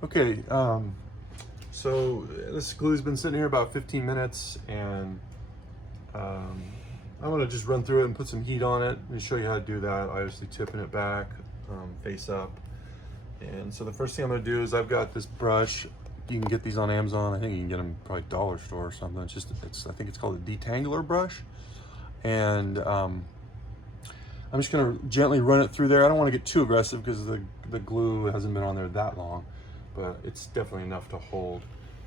Okay, so this glue's been sitting here about 15 minutes, and I'm gonna just run through it and put some heat on it and show you how to do that. Obviously tipping it back, face up. And so the first thing I'm gonna do is I've got this brush. You can get these on Amazon. I think you can get them probably dollar store or something. I think it's called a detangler brush. And I'm just gonna gently run it through there. I don't wanna get too aggressive because the glue hasn't been on there that long, but it's definitely enough to hold.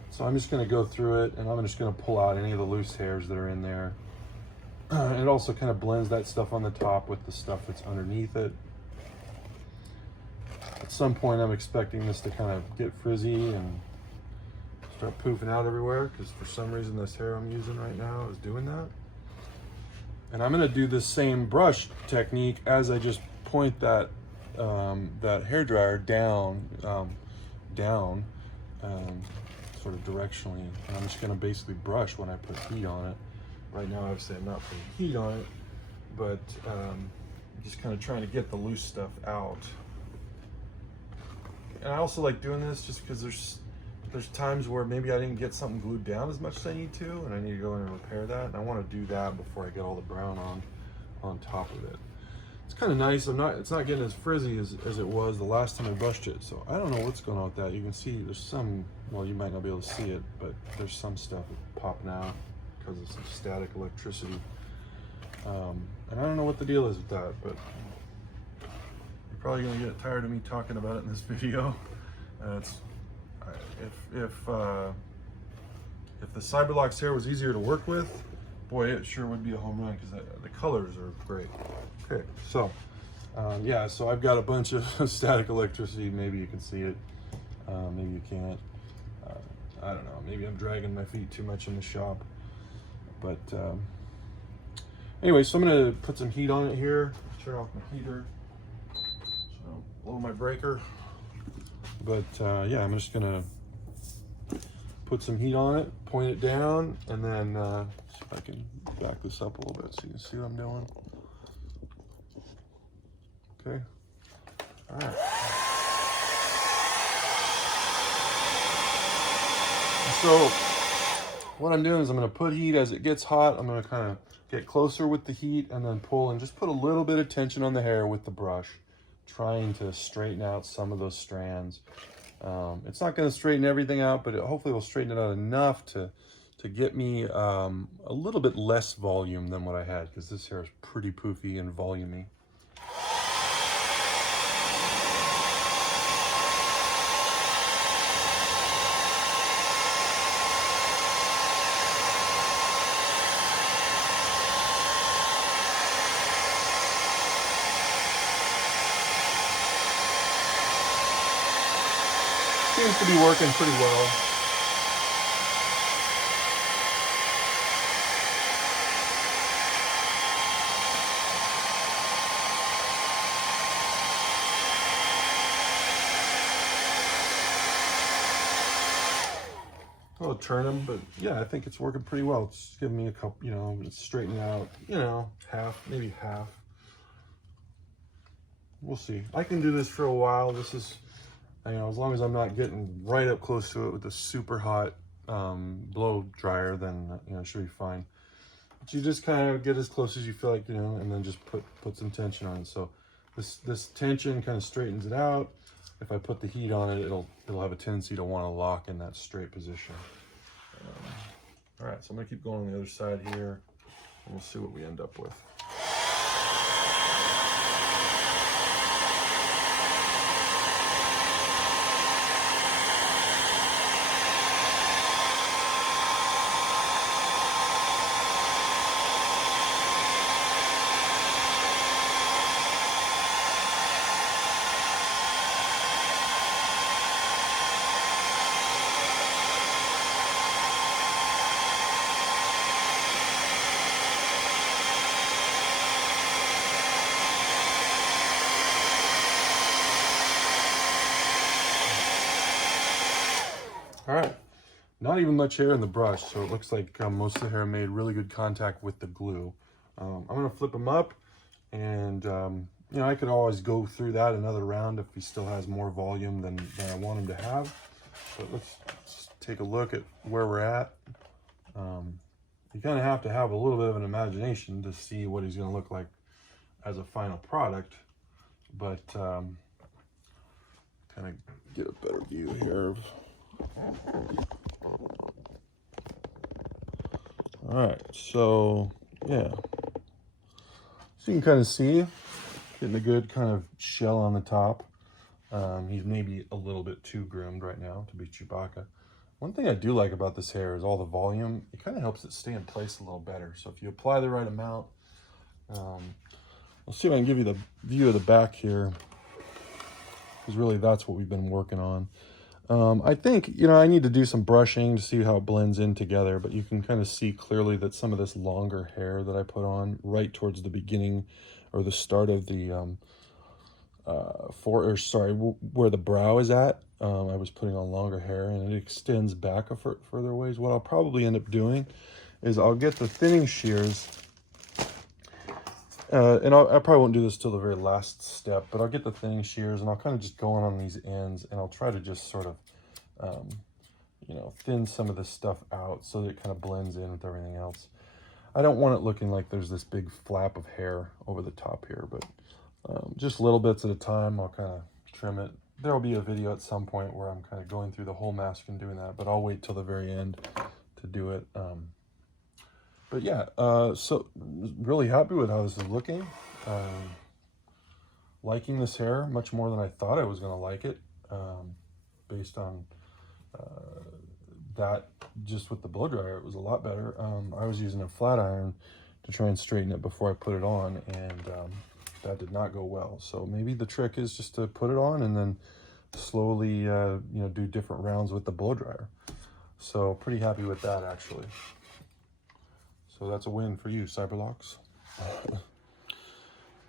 So I'm just gonna go through it, and I'm just gonna pull out any of the loose hairs that are in there. And it also kind of blends that stuff on the top with the stuff that's underneath it. At some point I'm expecting this to kind of get frizzy and start poofing out everywhere, because for some reason this hair I'm using right now is doing that. And I'm gonna do the same brush technique as I just point that that hair dryer down, sort of directionally. And I'm just gonna basically brush when I put heat on it. Right now, obviously I'm not putting heat on it, but just kind of trying to get the loose stuff out. And I also like doing this just because there's times where maybe I didn't get something glued down as much as I need to, and I need to go in and repair that. And I want to do that before I get all the brown on top of it. It's kind of nice. It's not getting as frizzy as it was the last time I brushed it. So I don't know what's going on with that. You can see there's some, well, you might not be able to see it, but there's some stuff popping out because of some static electricity. And I don't know what the deal is with that, but you're probably gonna get tired of me talking about it in this video. If the Cyberlocks hair was easier to work with, boy, it sure would be a home run, because the colors are great. Okay, so yeah, so I've got a bunch of static electricity. Maybe you can see it, maybe you can't. I don't know, maybe I'm dragging my feet too much in the shop. But anyway, so I'm gonna put some heat on it here. Turn off my heater, so blow my breaker. But yeah, I'm just gonna put some heat on it, point it down, and then see if I can back this up a little bit so you can see what I'm doing. Okay, all right. So what I'm doing is I'm going to put heat as it gets hot. I'm going to kind of get closer with the heat and then pull and just put a little bit of tension on the hair with the brush, trying to straighten out some of those strands. It's not going to straighten everything out, but hopefully will straighten it out enough to get me a little bit less volume than what I had, because this hair is pretty poofy and volumey. Seems to be working pretty well. I'll turn them, but yeah, I think it's working pretty well. It's giving me a couple, it's straightening out, half, maybe half. We'll see. I can do this for a while. This is, as long as I'm not getting right up close to it with a super hot blow dryer, then it should be fine. But you just kind of get as close as you feel like, and then just put some tension on it. So this tension kind of straightens it out. If I put the heat on it, it'll have a tendency to want to lock in that straight position. All right, so I'm gonna keep going on the other side here, and we'll see what we end up with. All right, not even much hair in the brush, so it looks like most of the hair made really good contact with the glue. I'm gonna flip them up and You know, I could always go through that another round if he still has more volume than I want him to have. But let's just take a look at where we're at. You kind of have to have a little bit of an imagination to see what he's going to look like as a final product. But kind of get a better view here. All right, so yeah. So you can kind of see getting a good kind of shell on the top. He's maybe a little bit too groomed right now to be Chewbacca. One thing I do like about this hair is all the volume. It kind of helps it stay in place a little better. So if you apply the right amount, let's see if I can give you the view of the back here, because really that's what we've been working on. I think, you know, I need to do some brushing to see how it blends in together, but you can kind of see clearly that some of this longer hair that I put on right towards the beginning or the start of the where the brow is at, I was putting on longer hair, and it extends back a further ways. What I'll probably end up doing is I'll get the thinning shears, and I probably won't do this till the very last step, but I'll get the thinning shears and I'll kind of just go on these ends, and I'll try to just sort of, you know, thin some of this stuff out so that it kind of blends in with everything else. I don't want it looking like there's this big flap of hair over the top here, but just little bits at a time. I'll kind of trim it. There will be a video at some point where I'm kind of going through the whole mask and doing that, but I'll wait till the very end to do it. But yeah, so really happy with how this is looking. Liking this hair much more than I thought I was going to like it, based on that. Just with the blow dryer, it was a lot better. I was using a flat iron to try and straighten it before I put it on, and that did not go well. So maybe the trick is just to put it on and then slowly, you know, do different rounds with the blow dryer. So pretty happy with that, actually. So that's a win for you, Cyberlocks.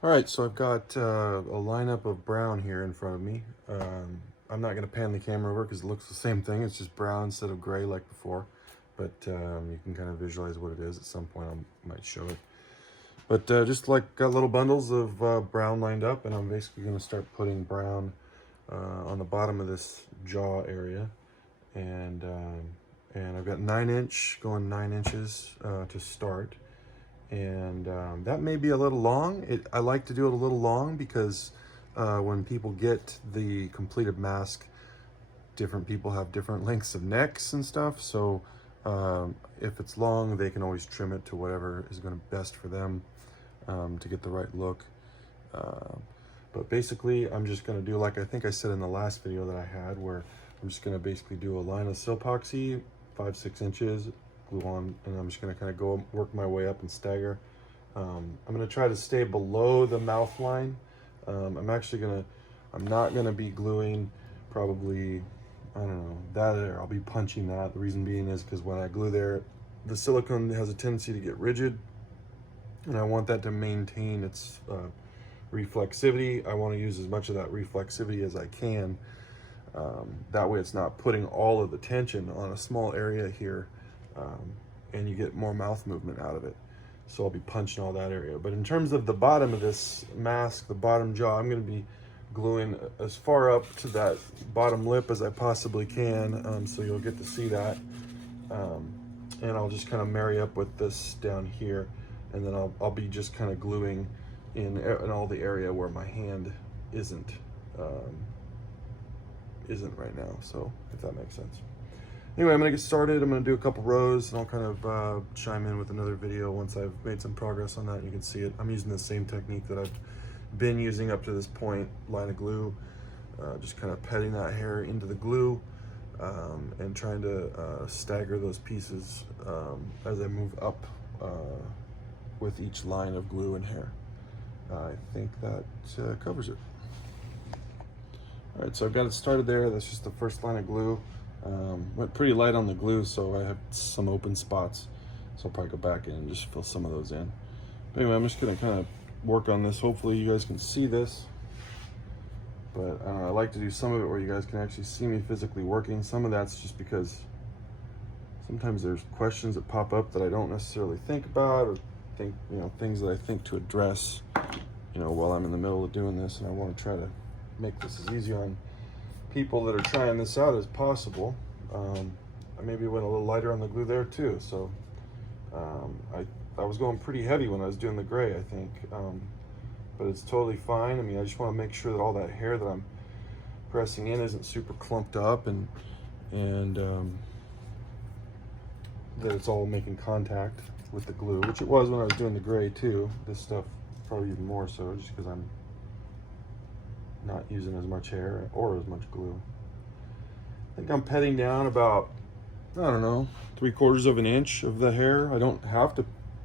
All right, so I've got a lineup of brown here in front of me. I'm not going to pan the camera over because it looks the same thing. It's just brown instead of gray like before. But you can kind of visualize what it is. At some point I might show it. But just like got little bundles of brown lined up, and I'm basically going to start putting brown on the bottom of this jaw area. And I've got 9" going 9 inches to start. And that may be a little long. I like to do it a little long because when people get the completed mask, different people have different lengths of necks and stuff. So if it's long, they can always trim it to whatever is going to be best for them to get the right look. But basically, I'm just going to do, like I think I said in the last video that I had, where I'm just going to basically do a line of Silpoxy, 5-6 inches, glue on, and I'm just going to kind of go work my way up and stagger. I'm going to try to stay below the mouth line. I'm not going to be gluing probably, I don't know, that there. I'll be punching that. The reason being is because when I glue there, the silicone has a tendency to get rigid, and I want that to maintain its reflexivity. I want to use as much of that reflexivity as I can. That way it's not putting all of the tension on a small area here, and you get more mouth movement out of it. So I'll be punching all that area. But in terms of the bottom of this mask, the bottom jaw, I'm going to be gluing as far up to that bottom lip as I possibly can, so you'll get to see that. And I'll just kind of marry up with this down here, and then I'll be just kind of gluing in all the area where my hand isn't right now, so if that makes sense. Anyway, I'm gonna get started. I'm gonna do a couple rows, and I'll kind of chime in with another video once I've made some progress on that, and you can see it. I'm using the same technique that I've been using up to this point, line of glue, just kind of petting that hair into the glue, and trying to stagger those pieces as I move up with each line of glue and hair. I think that covers it. All right, so I've got it started there. That's just the first line of glue. Went pretty light on the glue, so I have some open spots. So I'll probably go back in and just fill some of those in. But anyway, I'm just gonna kind of work on this. Hopefully you guys can see this. But I don't know, I like to do some of it where you guys can actually see me physically working. Some of that's just because sometimes there's questions that pop up that I don't necessarily think about, or think, you know, things that I think to address. you know, while I'm in the middle of doing this, and I want to try to make this as easy on people that are trying this out as possible. I maybe went a little lighter on the glue there too, so I was going pretty heavy when I was doing the gray, I think, but it's totally fine. I mean, I just want to make sure that all that hair that I'm pressing in isn't super clumped up, and that it's all making contact with the glue, which it was when I was doing the gray too. This stuff probably even more so, just because I'm not using as much hair or as much glue. I think I'm petting down about, I don't know, 3/4 of an inch of the hair. I don't have to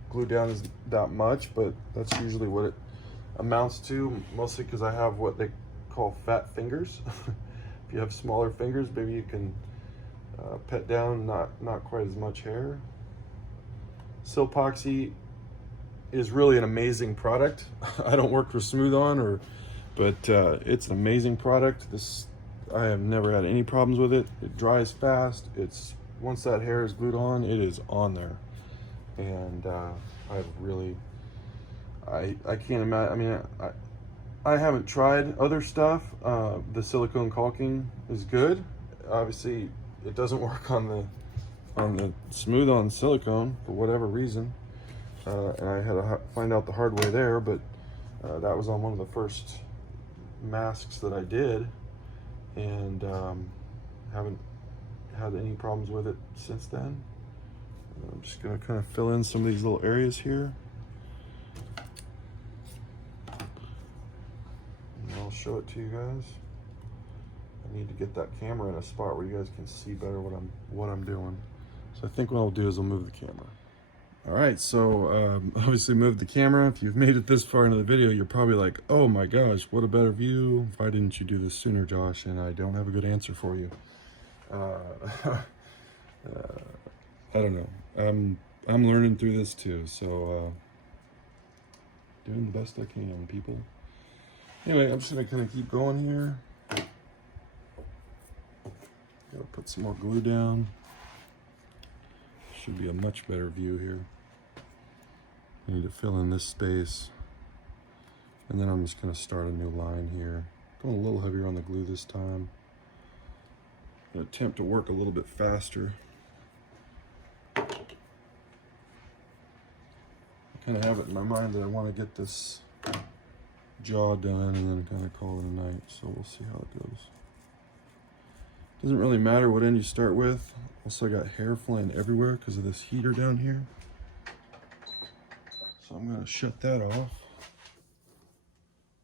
glue down that much, but that's usually what it amounts to, mostly because I have what they call fat fingers. If you have smaller fingers, maybe you can pet down not quite as much hair. Silpoxy is really an amazing product. I don't work for Smooth On, but it's an amazing product. I have never had any problems with it. It dries fast. Once that hair is glued on, it is on there. And I can't imagine. I mean, I haven't tried other stuff. The silicone caulking is good. Obviously, it doesn't work on the Smooth On silicone for whatever reason, and I had to find out the hard way there. But that was on one of the first masks that I did, and haven't had any problems with it since then. I'm just going to kind of fill in some of these little areas here, and I'll show it to you guys. I need to get that camera in a spot where you guys can see better what I'm doing. So I think what I'll do is I'll move the camera. All right, so obviously moved the camera. If you've made it this far into the video, you're probably like, oh my gosh, what a better view. Why didn't you do this sooner, Josh? And I don't have a good answer for you. I don't know. I'm learning through this too, so doing the best I can, people. Anyway, I'm just gonna kind of keep going here. Gotta put some more glue down. Should be a much better view here. I need to fill in this space, and then I'm just gonna start a new line here. Going a little heavier on the glue this time. I'm gonna attempt to work a little bit faster. I kind of have it in my mind that I want to get this jaw done and then kind of call it a night, so we'll see how it goes. Doesn't really matter what end you start with. Also, I got hair flying everywhere because of this heater down here, so I'm going to shut that off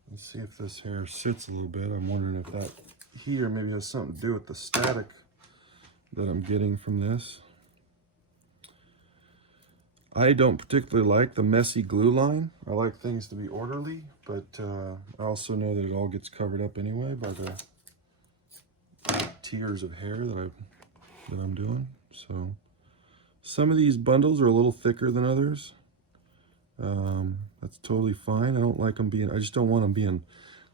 and see if this hair sits a little bit. I'm wondering if that heater maybe has something to do with the static that I'm getting from this. I don't particularly like the messy glue line. I like things to be orderly, but I also know that it all gets covered up anyway by the tiers of hair that I'm doing. So some of these bundles are a little thicker than others. That's totally fine. I don't like them being, I just don't want them being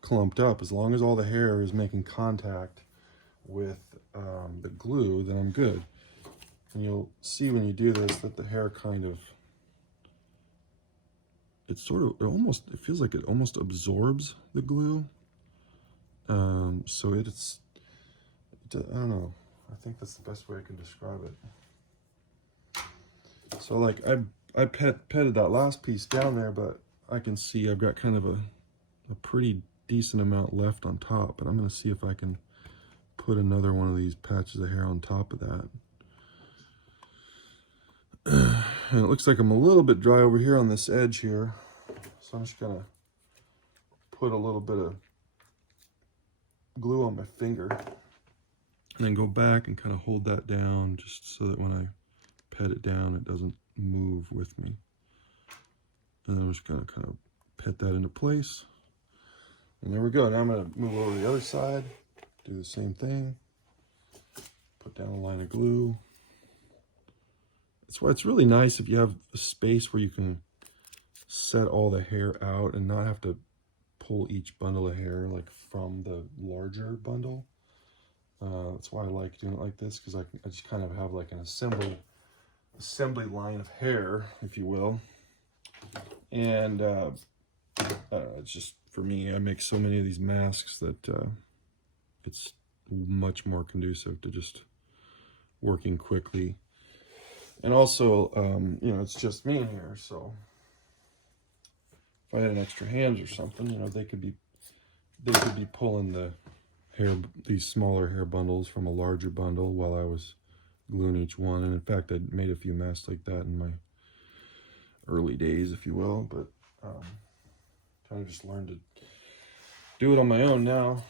clumped up. As long as all the hair is making contact with the glue, then I'm good. And you'll see when you do this that the hair kind of, it feels like it almost absorbs the glue. So I don't know. I think that's the best way I can describe it. So like I petted that last piece down there, but I can see I've got kind of a pretty decent amount left on top, but I'm gonna see if I can put another one of these patches of hair on top of that. And it looks like I'm a little bit dry over here on this edge here, so I'm just gonna put a little bit of glue on my finger and then go back and kind of hold that down just so that when I pet it down it doesn't move with me. And then I'm just gonna kind of pet that into place, and there we go. Now I'm gonna move over to the other side, do the same thing, put down a line of glue. That's why it's really nice if you have a space where you can set all the hair out and not have to pull each bundle of hair like from the larger bundle. That's why I like doing it like this, because I just kind of have like an assembly line of hair, if you will. And It's just, for me, I make so many of these masks that it's much more conducive to just working quickly. And also, you know, it's just me in here, so if I had an extra hands or something, you know, they could be pulling the hair, these smaller hair bundles from a larger bundle while I was gluing each one. And in fact, I made a few masks like that in my early days, if you will, but kind of just learned to do it on my own now.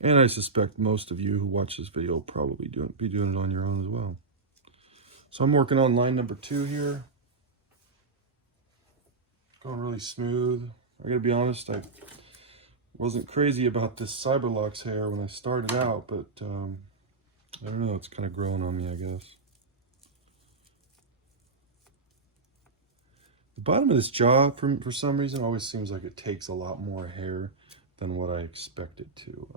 And I suspect most of you who watch this video will probably be doing it on your own as well. So I'm working on line number 2 here. Going really smooth. I gotta be honest, I wasn't crazy about this Cyberlux hair when I started out, but I don't know, it's kind of growing on me, I guess. The bottom of this jaw, for some reason, always seems like it takes a lot more hair than what I expect it to.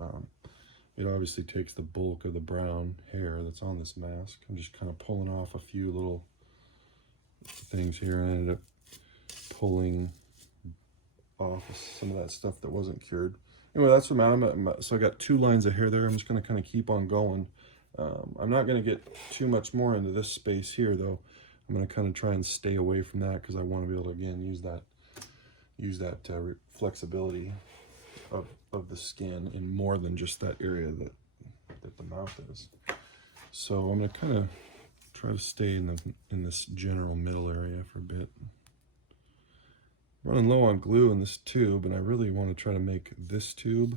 It obviously takes the bulk of the brown hair that's on this mask. I'm just kind of pulling off a few little things here, and I ended up pulling off some of that stuff that wasn't cured. Anyway, that's what I'm at. So I got 2 lines of hair there. I'm just going to kind of keep on going. I'm not going to get too much more into this space here, though. I'm going to kind of try and stay away from that because I want to be able to, again, use that flexibility of the skin in more than just that area that the mouth is. So I'm going to kind of try to stay in this general middle area for a bit. Running low on glue in this tube, and I really want to try to make this tube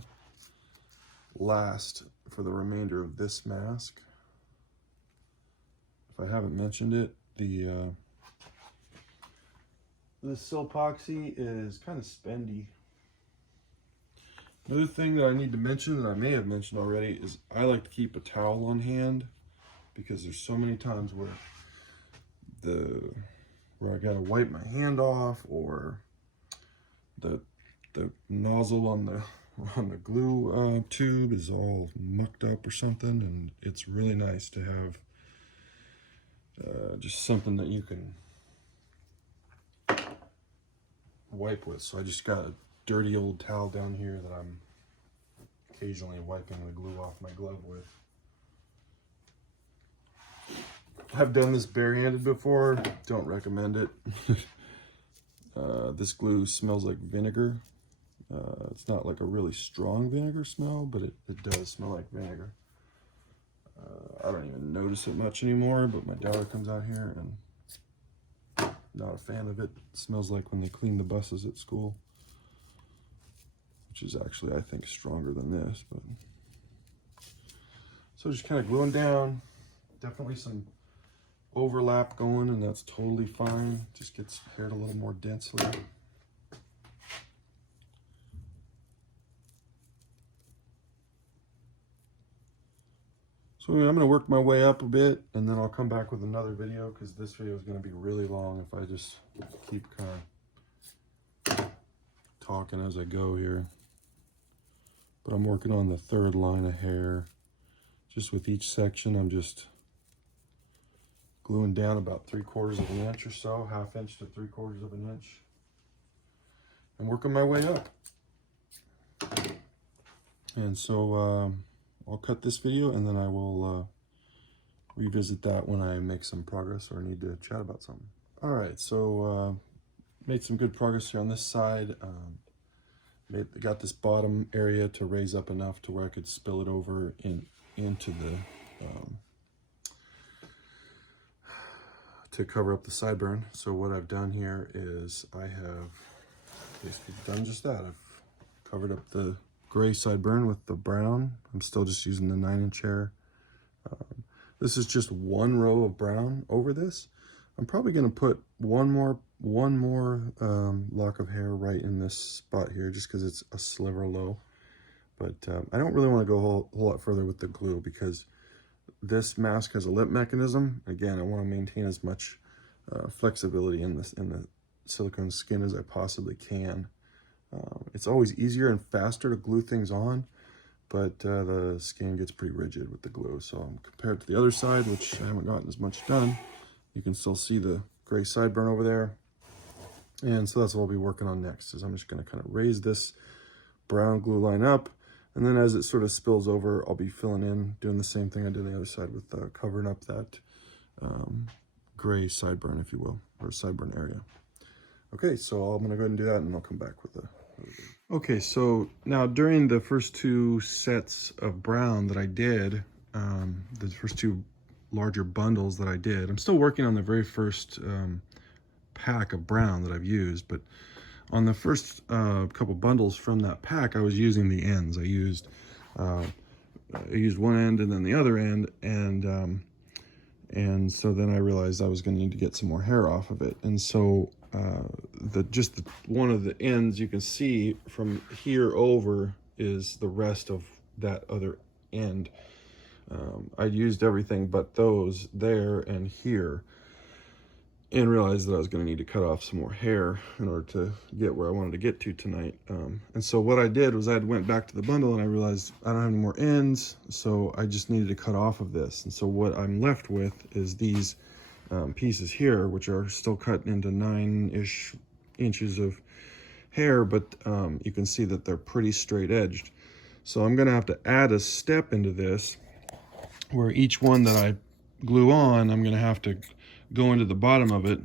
last for the remainder of this mask. If I haven't mentioned it, the Silpoxy is kind of spendy. Another thing that I need to mention, that I may have mentioned already, is I like to keep a towel on hand because there's so many times where I gotta wipe my hand off, or the nozzle on the glue tube is all mucked up or something, and it's really nice to have just something that you can wipe with. So I just got a dirty old towel down here that I'm occasionally wiping the glue off my glove with. I've done this barehanded before, don't recommend it. This glue smells like vinegar. It's not like a really strong vinegar smell, but it does smell like vinegar. I don't even notice it much anymore, but my daughter comes out here and not a fan of it. It smells like when they clean the buses at school, which is actually, I think, stronger than this. But so just kind of gluing down. Definitely some overlap going, and that's totally fine. Just gets paired a little more densely. So I'm going to work my way up a bit, and then I'll come back with another video, because this video is going to be really long if I just keep kind of talking as I go here. But I'm working on the 3rd line of hair. Just with each section, I'm just gluing down about 3/4 of an inch or so, 1/2 inch to 3/4 of an inch, and working my way up. And so I'll cut this video, and then I will revisit that when I make some progress or need to chat about something. All right, so made some good progress here on this side. Got this bottom area to raise up enough to where I could spill it over into the to cover up the sideburn. So what I've done here is I have basically done just that. I've covered up the gray sideburn with the brown. I'm still just using the 9-inch hair. This is just 1 row of brown over this. I'm probably going to put one more lock of hair right in this spot here, just because it's a sliver low. But I don't really want to go a whole lot further with the glue, because this mask has a lip mechanism. Again, I want to maintain as much flexibility in the silicone skin as I possibly can. It's always easier and faster to glue things on, but the skin gets pretty rigid with the glue. So compared to the other side, which I haven't gotten as much done, you can still see the gray sideburn over there. And so that's what I'll be working on next, is I'm just going to kind of raise this brown glue line up. And then as it sort of spills over, I'll be filling in, doing the same thing I did on the other side with covering up that gray sideburn, if you will, or sideburn area. Okay, so I'm going to go ahead and do that, and then I'll come back with the... Okay, so now during the first 2 sets of brown that I did, the first 2 larger bundles that I did, I'm still working on the very first pack of brown that I've used, but on the first couple bundles from that pack, I was using the ends. I used one end and then the other end, and so then I realized I was going to need to get some more hair off of it, and so one of the ends you can see from here over is the rest of that other end. I used everything but those there and here, and realized that I was going to need to cut off some more hair in order to get where I wanted to get to tonight. And so what I did was I went back to the bundle and I realized I don't have any more ends, so I just needed to cut off of this. And so what I'm left with is these pieces here, which are still cut into 9-ish inches of hair, but you can see that they're pretty straight edged. So I'm going to have to add a step into this where each one that I glue on, I'm going to have to go into the bottom of it,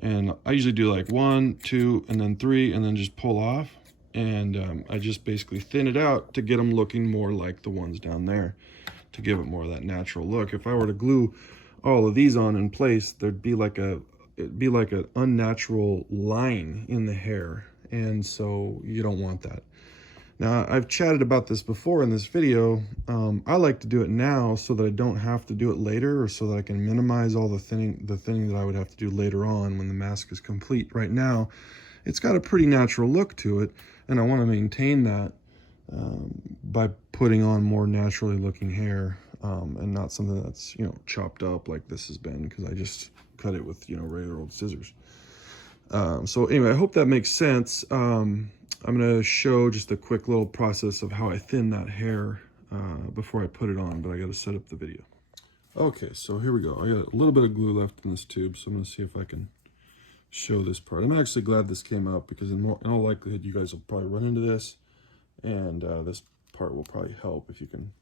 and I usually do like 1, 2, and then 3, and then just pull off, and I just basically thin it out to get them looking more like the ones down there, to give it more of that natural look. If I were to glue all of these on in place, it'd be like an unnatural line in the hair, and so you don't want that. Now, I've chatted about this before in this video. I like to do it now so that I don't have to do it later, or so that I can minimize all the thinning that I would have to do later on when the mask is complete. Right now, it's got a pretty natural look to it, and I want to maintain that by putting on more naturally looking hair, and not something that's, chopped up like this has been, because I just cut it with, regular old scissors. So anyway, I hope that makes sense. I'm going to show just a quick little process of how I thin that hair before I put it on, but I got to set up the video. Okay, so here we go. I got a little bit of glue left in this tube, so I'm going to see if I can show this part. I'm actually glad this came out, because in all likelihood, you guys will probably run into this, and this part will probably help if you can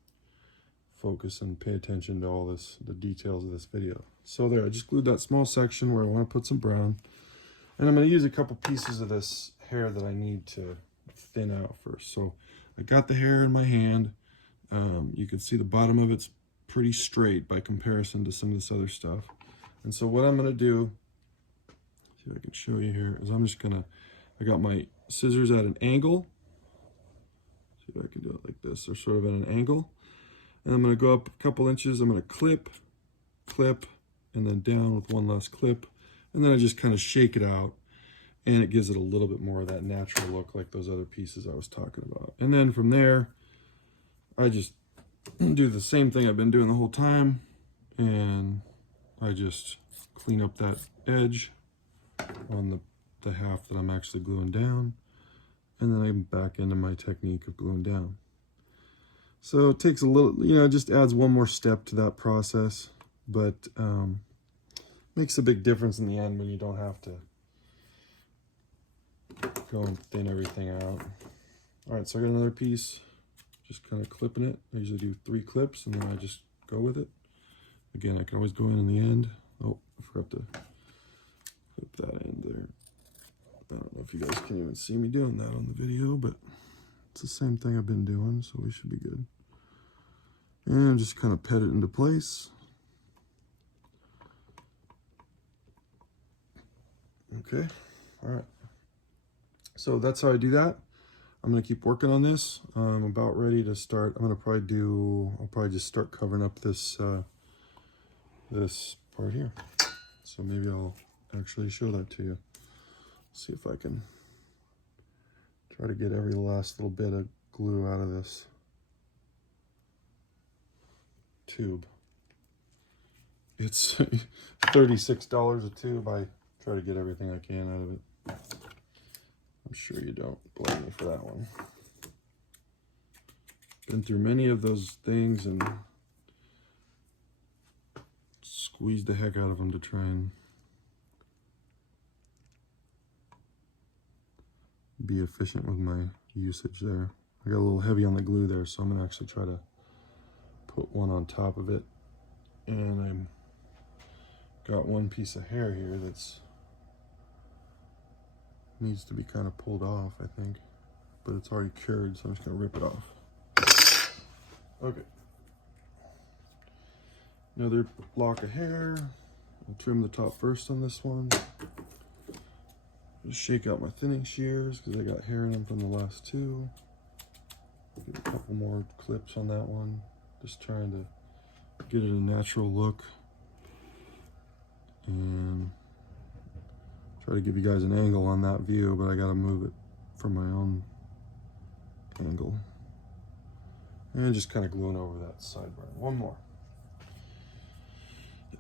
focus and pay attention to all the details of this video. So there, I just glued that small section where I want to put some brown, and I'm going to use a couple pieces of this hair that I need to thin out first. So I got the hair in my hand. You can see the bottom of it's pretty straight by comparison to some of this other stuff. And so what I'm going to do, see if I can show you here, is I'm just going to, I got my scissors at an angle. See if I can do it like this. They're sort of at an angle. And I'm going to go up a couple inches. I'm going to clip, and then down with one last clip. And then I just kind of shake it out, and it gives it a little bit more of that natural look like those other pieces I was talking about. And then from there, I just do the same thing I've been doing the whole time, and I just clean up that edge on the half that I'm actually gluing down, and then I'm back into my technique of gluing down. So it takes a little, it just adds one more step to that process, but makes a big difference in the end when you don't have to go and thin everything out. All right, so I got another piece, just kind of clipping it. I usually do 3 clips, and then I just go with it. Again, I can always go in the end. Oh, I forgot to clip that end there. I don't know if you guys can even see me doing that on the video, but it's the same thing I've been doing, so we should be good. And just kind of pet it into place. Okay, all right. So that's how I do that. I'm gonna keep working on this. I'm about ready to start. I'll probably just start covering up this this part here. So maybe I'll actually show that to you. See if I can try to get every last little bit of glue out of this tube. It's $36 a tube. I try to get everything I can out of it. I'm sure you don't blame me for that one. Been through many of those things and squeezed the heck out of them to try and be efficient with my usage there. I got a little heavy on the glue there, so I'm gonna actually try to put one on top of it. And I've got one piece of hair here that's needs to be kind of pulled off, I think, but it's already cured, so I'm just gonna rip it off. Okay. Another lock of hair. I'll trim the top first on this one. Just shake out my thinning shears because I got hair in them from the last two. Get a couple more clips on that one. Just trying to get it a natural look. And try to give you guys an angle on that view, but I gotta move it from my own angle. And just kind of gluing over that sideburn. One more.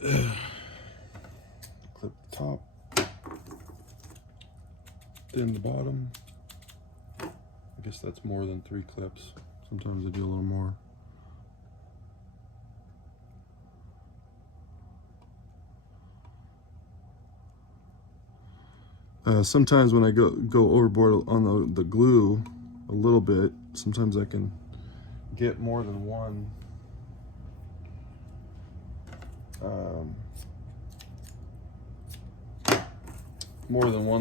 Clip the top. Thin the bottom. I guess that's more than 3 clips. Sometimes I do a little more. Sometimes when I go overboard on the glue a little bit, sometimes I can get more than one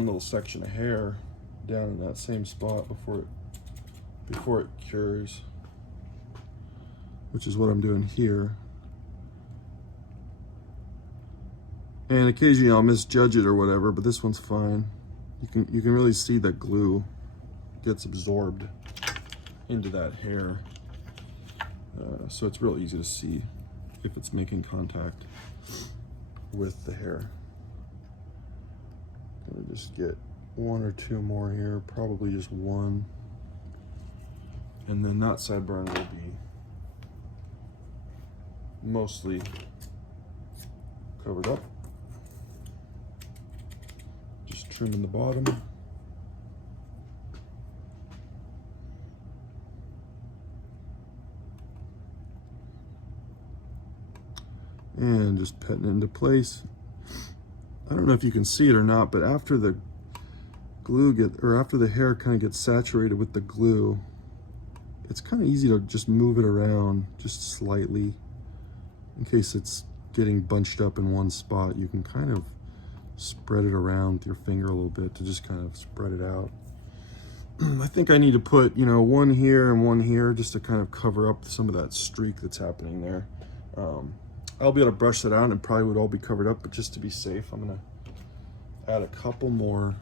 little section of hair down in that same spot before it cures, which is what I'm doing here. And occasionally I'll misjudge it or whatever, but this one's fine. You can really see that glue gets absorbed into that hair, so it's real easy to see if it's making contact with the hair. Gonna just get 1 or 2 more here, probably just 1, and then that sideburn will be mostly covered up. Just trimming the bottom. And just petting it into place. I don't know if you can see it or not, but after the after the hair kind of gets saturated with the glue, it's kind of easy to just move it around just slightly in case it's getting bunched up in one spot. You can kind of spread it around with your finger a little bit to just kind of spread it out. I think I need to put, you know, 1 here and 1 here just to kind of cover up some of that streak that's happening there. I'll be able to brush that out and it probably would all be covered up, but just to be safe, I'm gonna add a couple more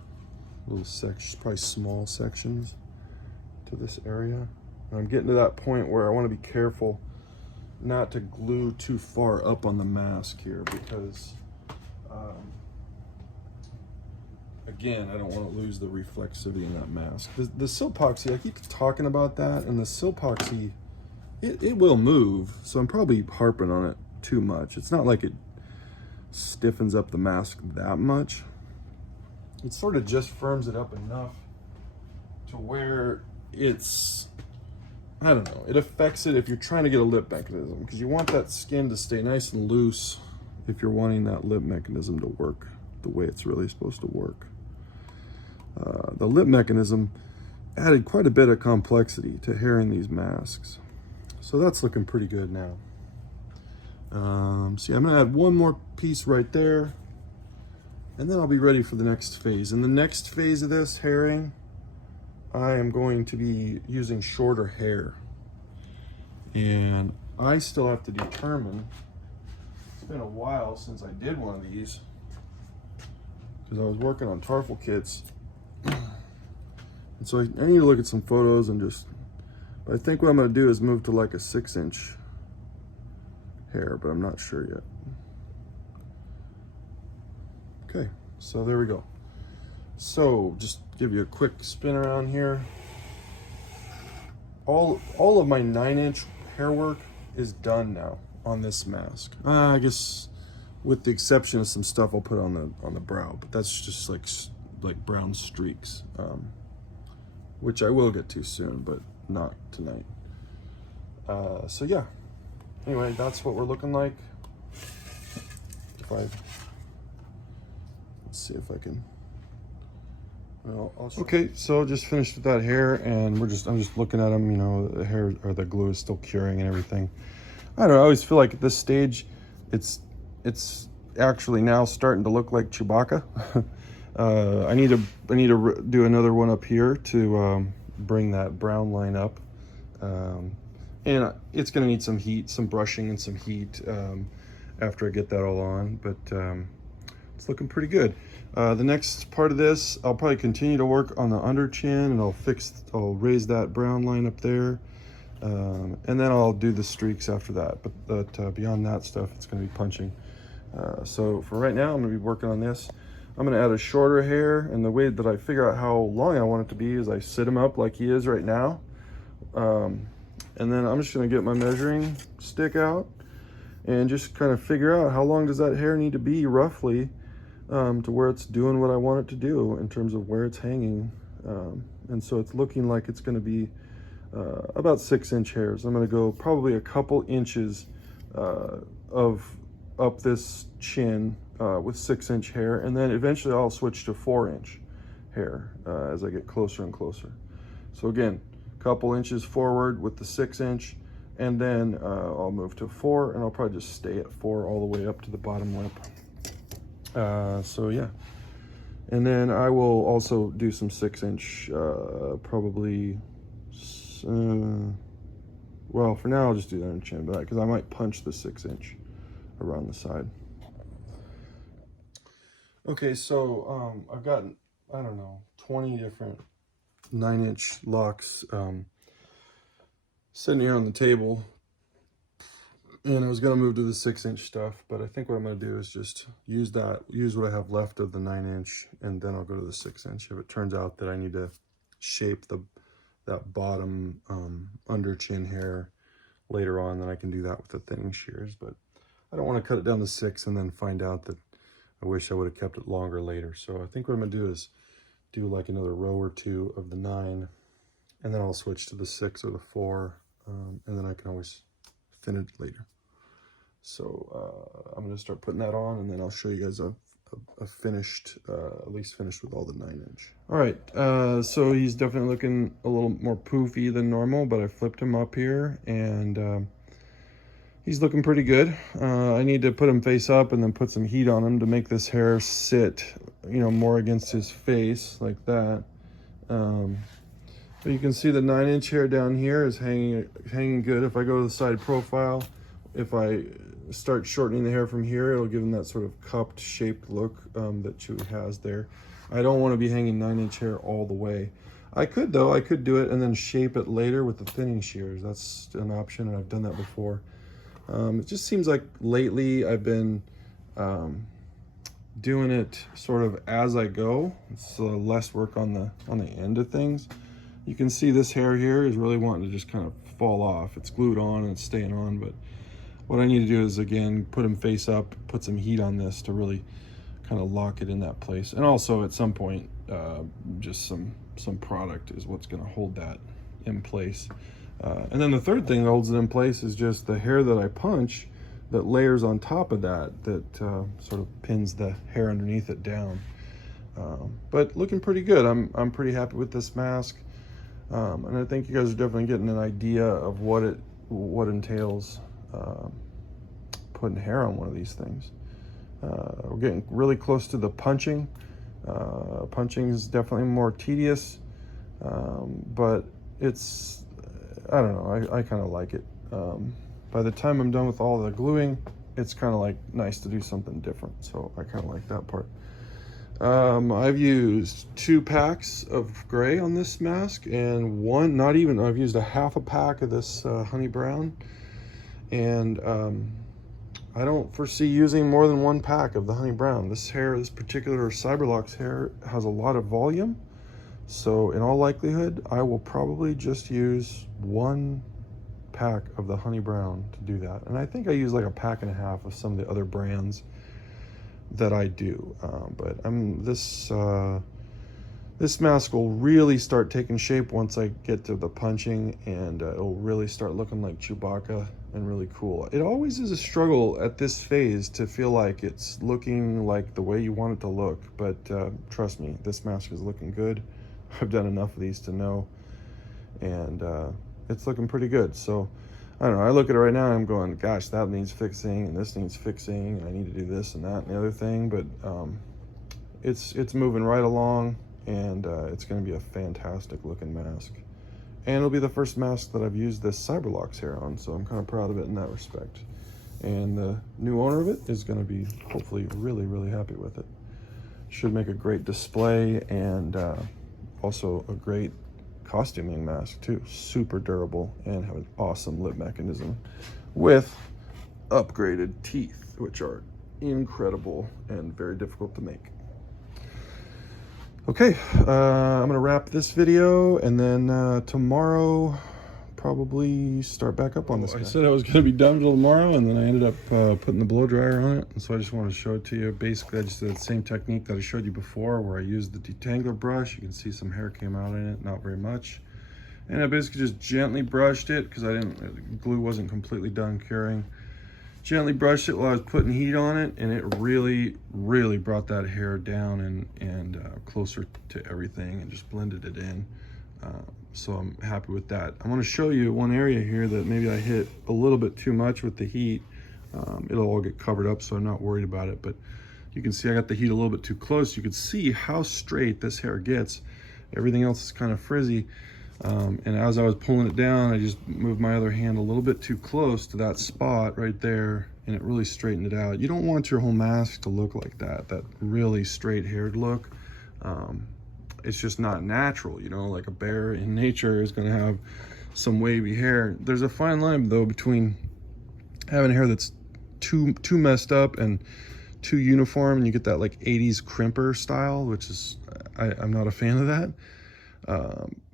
little sections, probably small sections to this area. And I'm getting to that point where I want to be careful not to glue too far up on the mask here because, again, I don't want to lose the reflexivity in that mask. The Silpoxy, I keep talking about that, and the Silpoxy, it will move, so I'm probably harping on it too much. It's not like it stiffens up the mask that much. It sort of just firms it up enough to where it's, I don't know, it affects it if you're trying to get a lip mechanism, because you want that skin to stay nice and loose if you're wanting that lip mechanism to work the way it's really supposed to work. The lip mechanism added quite a bit of complexity to hair in these masks, so that's looking pretty good now. So yeah, I'm gonna add 1 more piece right there, and then I'll be ready for the next phase. In the next phase of this hairing, I am going to be using shorter hair, and I still have to determine, it's been a while since I did one of these because I was working on Tarful kits, and so I need to look at some photos and just, but I think what I'm going to do is move to like a 6-inch hair, but I'm not sure yet. Okay, so there we go. So just give you a quick spin around here. All of my 9-inch hair work is done now on this mask. I guess with the exception of some stuff I'll put on the brow, but that's just like brown streaks, which I will get to soon, but not tonight. So yeah. Anyway, that's what we're looking like. Let's see if I can Well, okay, so just finished with that hair, and I'm just looking at them. You know, the hair or the glue is still curing and everything. I don't know. I always feel like at this stage, it's actually now starting to look like Chewbacca. I need to do another one up here to bring that brown line up, and it's going to need some heat, some brushing, and some heat after I get that all on. But it's looking pretty good. The next part of this, I'll probably continue to work on the under chin, and I'll raise that brown line up there, and then I'll do the streaks after that. But beyond that stuff, it's going to be punching. So for right now, I'm going to be working on this. I'm going to add a shorter hair, and the way that I figure out how long I want it to be is I sit him up like he is right now, and then I'm just going to get my measuring stick out and just kind of figure out how long does that hair need to be roughly, to where it's doing what I want it to do in terms of where it's hanging. And so it's looking like it's going to be about 6-inch hairs. I'm going to go probably a couple inches of up this chin with 6-inch hair, and then eventually I'll switch to 4-inch hair as I get closer and closer. So again, a couple inches forward with the 6-inch, and then I'll move to 4, and I'll probably just stay at 4 all the way up to the bottom lip. So yeah, and then I will also do some 6-inch, probably, well, for now I'll just do that in chin, but because I might punch the 6-inch around the side. Okay, so I've got, I don't know, 20 different 9-inch locks sitting here on the table. And I was going to move to the 6-inch stuff, but I think what I'm going to do is just use what I have left of the 9-inch, and then I'll go to the 6-inch. If it turns out that I need to shape that bottom under chin hair later on, then I can do that with the thinning shears. But I don't want to cut it down to 6 and then find out that I wish I would have kept it longer later. So I think what I'm going to do is do like another row or 2 of the 9, and then I'll switch to the 6 or the 4, and then I can always thin it later. So I'm going to start putting that on, and then I'll show you guys a finished, at least finished with all the 9-inch. All right, so he's definitely looking a little more poofy than normal, but I flipped him up here, and he's looking pretty good. I need to put him face up and then put some heat on him to make this hair sit, you know, more against his face like that. But you can see the 9-inch hair down here is hanging good. If I go to the side profile, if I start shortening the hair from here, it'll give him that sort of cupped shaped look that Chewie has there. I don't want to be hanging 9-inch hair all the way. I could though, I could do it and then shape it later with the thinning shears. That's an option, and I've done that before. It just seems like lately I've been doing it sort of as I go. It's less work on the end of things. You can see this hair here is really wanting to just kind of fall off. It's glued on and it's staying on, but what I need to do is, again, put him face up, put some heat on this to really kind of lock it in that place. And also at some point, just some product is what's going to hold that in place. And then the third thing that holds it in place is just the hair that I punch that layers on top of that sort of pins the hair underneath it down. But looking pretty good. I'm pretty happy with this mask. And I think you guys are definitely getting an idea of what entails putting hair on one of these things. We're getting really close to the punching. Punching is definitely more tedious, but it's, I don't know, I kind of like it. By the time I'm done with all the gluing, it's kind of like nice to do something different. So I kind of like that part. I've used 2 packs of gray on this mask, and I've used a half a pack of this honey brown, and I don't foresee using more than 1 pack of the honey brown. This particular Cyberlock's hair has a lot of volume, so in all likelihood I will probably just use 1 pack of the honey brown to do that. And I think I use like a pack and a half of some of the other brands that I do, but this This mask will really start taking shape once I get to the punching, and it'll really start looking like Chewbacca and really cool. It always is a struggle at this phase to feel like it's looking like the way you want it to look, but trust me, this mask is looking good. I've done enough of these to know, and it's looking pretty good. So I don't know, I look at it right now and I'm going, gosh, that needs fixing and this needs fixing and I need to do this and that and the other thing, but it's moving right along, and it's going to be a fantastic looking mask. And it'll be the first mask that I've used this Cyberlocks hair on, so I'm kind of proud of it in that respect. And the new owner of it is going to be hopefully really, really happy with it. Should make a great display, and also a great costuming mask too. Super durable and have an awesome lip mechanism with upgraded teeth, which are incredible and very difficult to make. Okay, I'm gonna wrap this video, and then tomorrow probably start back up on this guy. I said I was gonna be done till tomorrow, and then I ended up putting the blow dryer on it, and so I just want to show it to you. Basically, I just did the same technique that I showed you before, where I used the detangler brush. You can see some hair came out in it, not very much. And I basically just gently brushed it, because glue wasn't completely done curing. Gently brushed it while I was putting heat on it, and it really, really brought that hair down and closer to everything, and just blended it in. So I'm happy with that. I want to show you one area here that maybe I hit a little bit too much with the heat. It'll all get covered up, so I'm not worried about it, but you can see I got the heat a little bit too close. You can see how straight this hair gets. Everything else is kind of frizzy. And as I was pulling it down, I just moved my other hand a little bit too close to that spot right there, and it really straightened it out. You don't want your whole mask to look like that really straight haired look. It's just not natural, you know, like a bear in nature is gonna have some wavy hair. There's a fine line though between having hair that's too messed up and too uniform, and you get that like 80s crimper style, which is, I'm not a fan of that.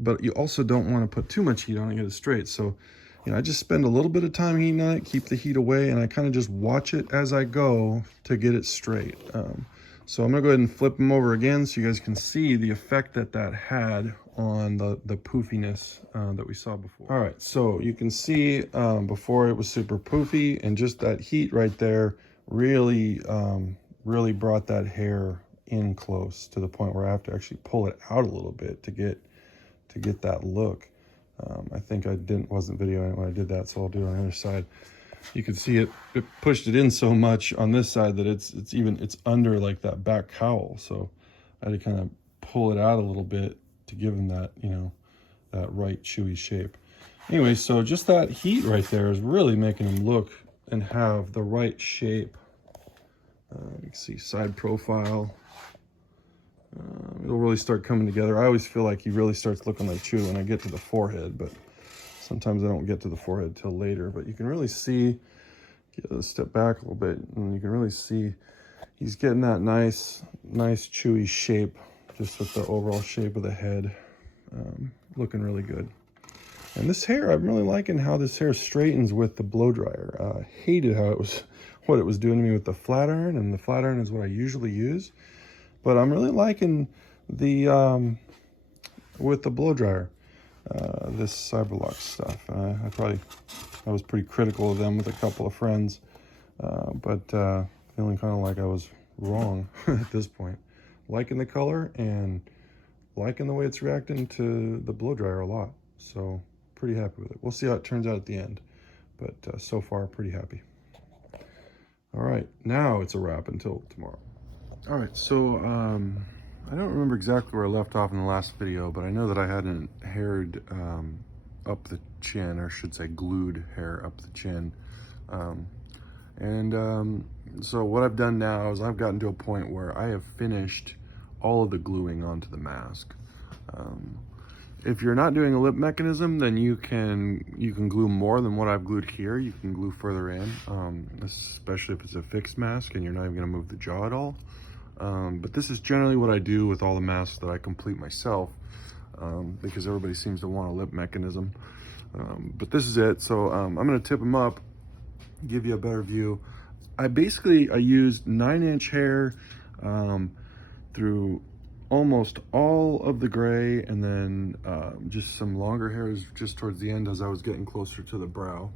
But you also don't want to put too much heat on it and get it straight. So, you know, I just spend a little bit of time heating on it, keep the heat away, and I kind of just watch it as I go to get it straight. So I'm gonna go ahead and flip them over again so you guys can see the effect that had on the poofiness that we saw before. All right, so you can see before it was super poofy, and just that heat right there really, really brought that hair in close to the point where I have to actually pull it out a little bit to get that look. I think I wasn't videoing it when I did that, so I'll do it on the other side. You can see it pushed it in so much on this side that it's under like that back cowl. So I had to kind of pull it out a little bit to give him that, you know, that right chewy shape. Anyway, so just that heat right there is really making him look and have the right shape. You can see side profile. It'll really start coming together. I always feel like he really starts looking like Chew when I get to the forehead, but sometimes I don't get to the forehead till later. But you can really see, step back a little bit, and you can really see he's getting that nice chewy shape, just with the overall shape of the head. Looking really good. And this hair, I'm really liking how this hair straightens with the blow dryer. Hated how what it was doing to me with the flat iron, and the flat iron is what I usually use. But I'm really liking the, with the blow dryer, this Cyberlocks stuff. I was pretty critical of them with a couple of friends, but feeling kind of like I was wrong at this point. Liking the color and liking the way it's reacting to the blow dryer a lot. So pretty happy with it. We'll see how it turns out at the end, but so far pretty happy. All right, now it's a wrap until tomorrow. All right, so I don't remember exactly where I left off in the last video, but I know that I hadn't haired up the chin, or I should say glued hair up the chin. So what I've done now is I've gotten to a point where I have finished all of the gluing onto the mask. If you're not doing a lip mechanism, then you can glue more than what I've glued here. You can glue further in, especially if it's a fixed mask and you're not even gonna move the jaw at all. But this is generally what I do with all the masks that I complete myself, because everybody seems to want a lip mechanism. But this is it. So I'm gonna tip them up, give you a better view. I used 9-inch hair through almost all of the gray, and then just some longer hairs just towards the end as I was getting closer to the brow.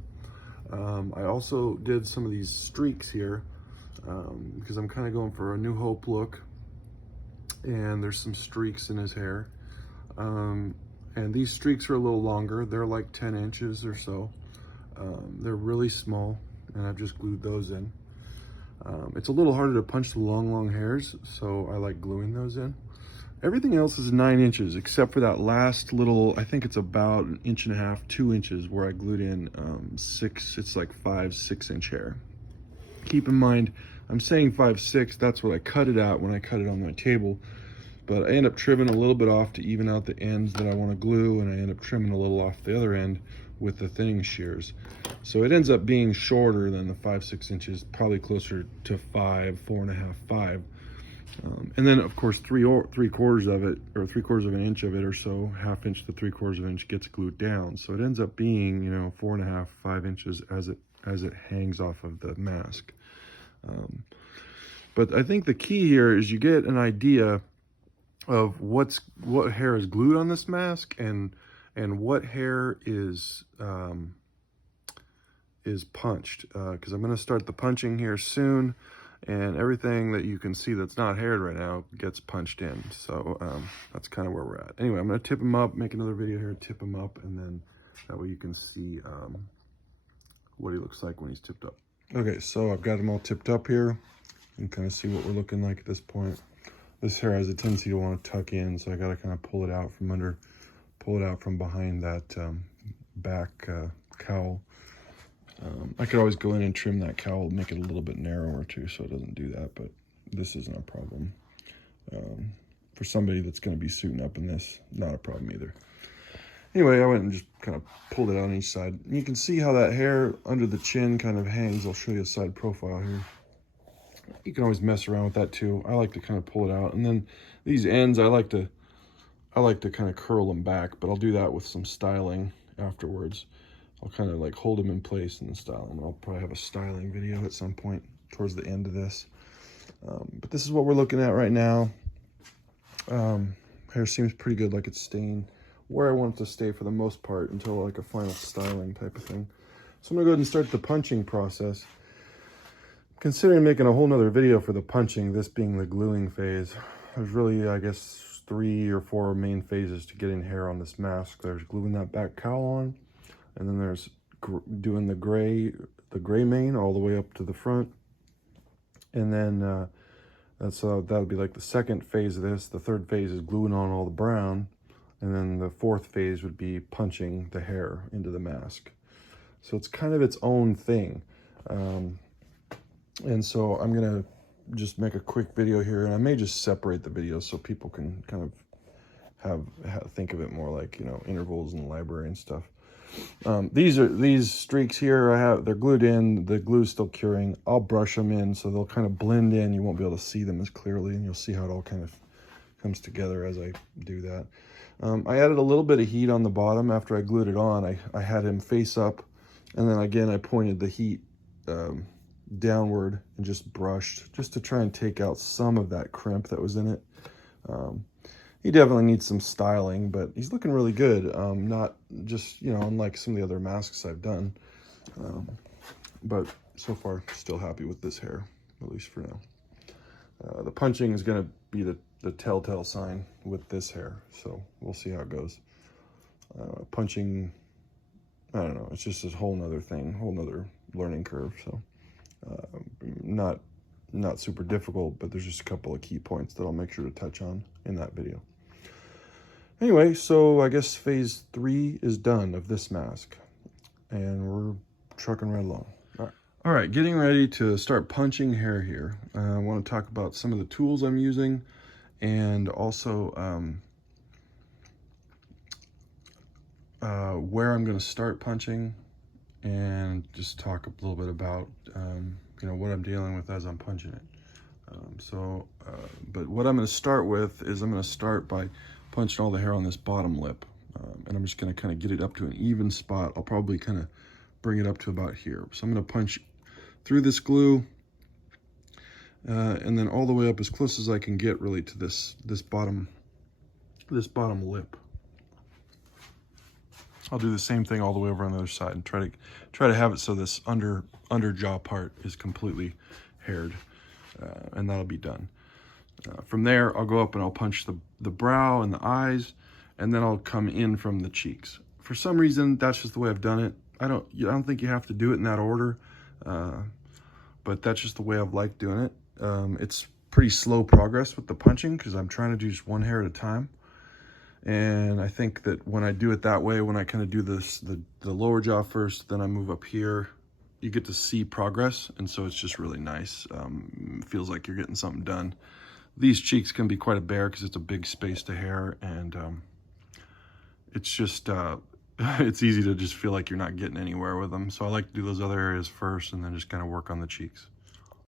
I also did some of these streaks here because I'm kind of going for a New Hope look, and there's some streaks in his hair. And these streaks are a little longer. They're like 10 inches or so. They're really small, and I've just glued those in. It's a little harder to punch the long hairs, so I like gluing those in. Everything else is 9 inches, except for that last little, I think it's about 1.5 inches, 2 inches, where I glued in it's like 5-6 inch hair. Keep in mind, I'm saying 5-6, that's what I cut it at when I cut it on my table. But I end up trimming a little bit off to even out the ends that I want to glue, and I end up trimming a little off the other end with the thinning shears. So it ends up being shorter than the 5-6 inches, probably closer to 4.5, 5. And then of course 3/4 of it, or 3/4 of an inch of it or so, 1/2 inch to 3/4 of an inch gets glued down. So it ends up being, 4.5, 5 inches as it hangs off of the mask. But I think the key here is you get an idea of what hair is glued on this mask and what hair is punched, because I'm going to start the punching here soon, and everything that you can see that's not haired right now gets punched in. So that's kind of where we're at. Anyway, I'm going to tip him up, make another video here, tip him up, and then that way you can see what he looks like when he's tipped up. Okay, so I've got him all tipped up here, and kind of see what we're looking like at this point. This hair has a tendency to want to tuck in, so I got to kind of pull it out from under, pull it out from behind that back cowl. I could always go in and trim that cowl, make it a little bit narrower too, so it doesn't do that, but this isn't a problem. For somebody that's going to be suiting up in this, not a problem either. Anyway, I went and just kind of pulled it out on each side. And you can see how that hair under the chin kind of hangs. I'll show you a side profile here. You can always mess around with that too. I like to kind of pull it out, and then these ends I like to kind of curl them back, but I'll do that with some styling afterwards. I'll kind of like hold them in place and then style them. I'll probably have a styling video at some point towards the end of this. But this is what we're looking at right now. Hair seems pretty good, like it's staying where I want it to stay for the most part until like a final styling type of thing. So I'm gonna go ahead and start the punching process. Considering making a whole nother video for the punching, this being the gluing phase, there's really, I guess, 3 or 4 main phases to getting hair on this mask. There's gluing that back cowl on, and then there's doing the gray mane all the way up to the front, and then that'll be like the second phase of this. The third phase is gluing on all the brown, and then the fourth phase would be punching the hair into the mask. So it's kind of its own thing. And so I'm gonna just make a quick video here, and I may just separate the videos so people can kind of think of it more like, intervals in the library and stuff. These streaks here they're glued in. The glue's still curing. I'll brush them in so they'll kind of blend in. You won't be able to see them as clearly, and you'll see how it all kind of comes together as I do that. I added a little bit of heat on the bottom after I glued it on. I had him face up, and then again I pointed the heat downward and just brushed, just to try and take out some of that crimp that was in it. He definitely needs some styling, but he's looking really good. Not just, unlike some of the other masks I've done. But so far, still happy with this hair, at least for now. The punching is going to be the telltale sign with this hair, so we'll see how it goes. Punching, I don't know, it's just a whole nother thing, whole nother learning curve, so not super difficult, but there's just a couple of key points that I'll make sure to touch on in that video. Anyway, so I guess phase 3 is done of this mask, and we're trucking right along. All right, getting ready to start punching hair here. I want to talk about some of the tools I'm using, and also where I'm going to start punching, and just talk a little bit about what I'm dealing with as I'm punching it. But what I'm going to start with is I'm going to start by punching all the hair on this bottom lip, and I'm just going to kind of get it up to an even spot. I'll probably kind of bring it up to about here. So I'm going to punch through this glue, and then all the way up as close as I can get really to this bottom lip. I'll do the same thing all the way over on the other side and try to have it so this under jaw part is completely haired, and that'll be done. From there, I'll go up and I'll punch the brow and the eyes, and then I'll come in from the cheeks. For some reason, that's just the way I've done it. I don't think you have to do it in that order, but that's just the way I've liked doing it. It's pretty slow progress with the punching because I'm trying to do just one hair at a time. And I think that when I do it that way, when I kind of do this, the lower jaw first, then I move up here, you get to see progress. And so it's just really nice. It feels like you're getting something done. These cheeks can be quite a bear because it's a big space to hair. And it's just, it's easy to just feel like you're not getting anywhere with them. So I like to do those other areas first and then just kind of work on the cheeks.